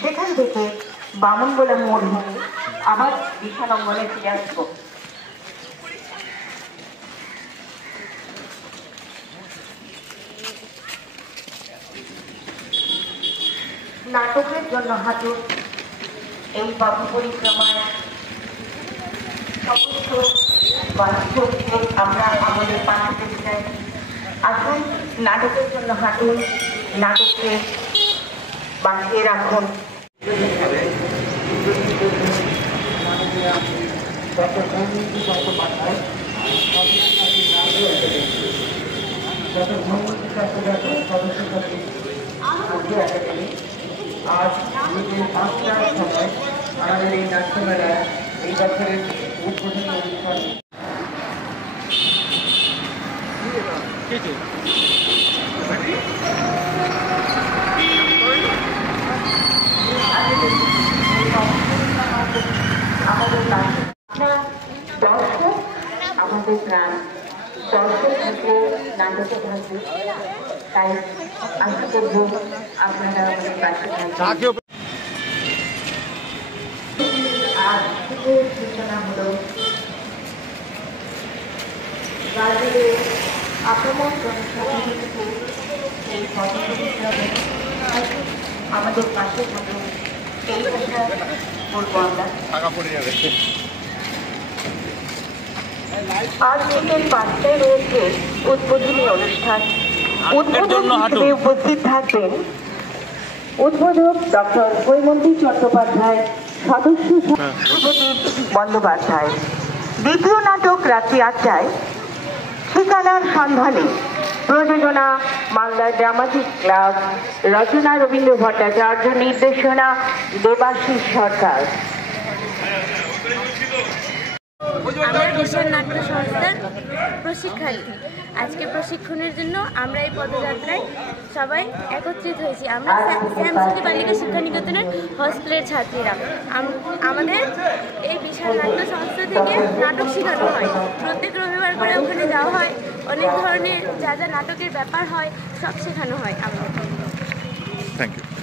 সেখান থেকে বামনগোলা মোড় হয়ে আবার বিশাল অঙ্গনে ফিরে আসবো। নাটকের জন্য হাঁটুর এই পথ পরিক্রমায় সমস্ত বাস্তবকে আমরা আমাদের পাশে পেতে চাই। আসুন নাটকের জন্য হাঁটুন, নাটককে বাঁচিয়ে রাখুন। আজ বিকেল ৫টার সময় আমাদের এই নাট্যমেলায় এই বছরের উদ্বোধনী অনুষ্ঠান দর্শক আমাদের প্রাণ, দর্শক থেকে নাটকে থাকবে। তাই আশা করবো আপনারা আমাদের পাশে থাকবেন। আর শুভ সূচনা হলো ব্রাজিলের আক্রমণ এই পথপ্রদর্শনে আমাদের পাশে থাকুন, এই কথা বলবো আমরা। আজ বিকেল ৫টায় রয়েছে উদ্বোধনী অনুষ্ঠান। উদ্বোধন হিসেবে উপস্থিত থাকবেন উদ্বোধক ডক্টর হৈমন্তী চট্টোপাধ্যায়, সদস্য শুভদীপ বন্দ্যোপাধ্যায়। দ্বিতীয় নাটক রাত্রি ৮টায় ঠিকানার সন্ধানে, প্রযোজনা মালদা ড্রামাটিক ক্লাব, রচনা রবীন্দ্র ভট্টাচার্য, নির্দেশনা দেবাশিস সরকার। আমরা বিশাল নাট্য সংস্থার প্রশিক্ষার্থী। আজকে প্রশিক্ষণের জন্য আমরা এই পদযাত্রায় সবাই একত্রিত হয়েছি। আমরা শ্যামসুন্দরী বালিকা শিক্ষা নিকেতনের হস্টেলের ছাত্রীরা। আমাদের এই বিশাল নাট্য সংস্থা থেকে নাটক শেখানো হয়। প্রত্যেক রবিবার করে ওখানে যাওয়া হয়, অনেক ধরনের যা যা নাটকের ব্যাপার হয় সব শেখানো হয় আমাদের। Thank you.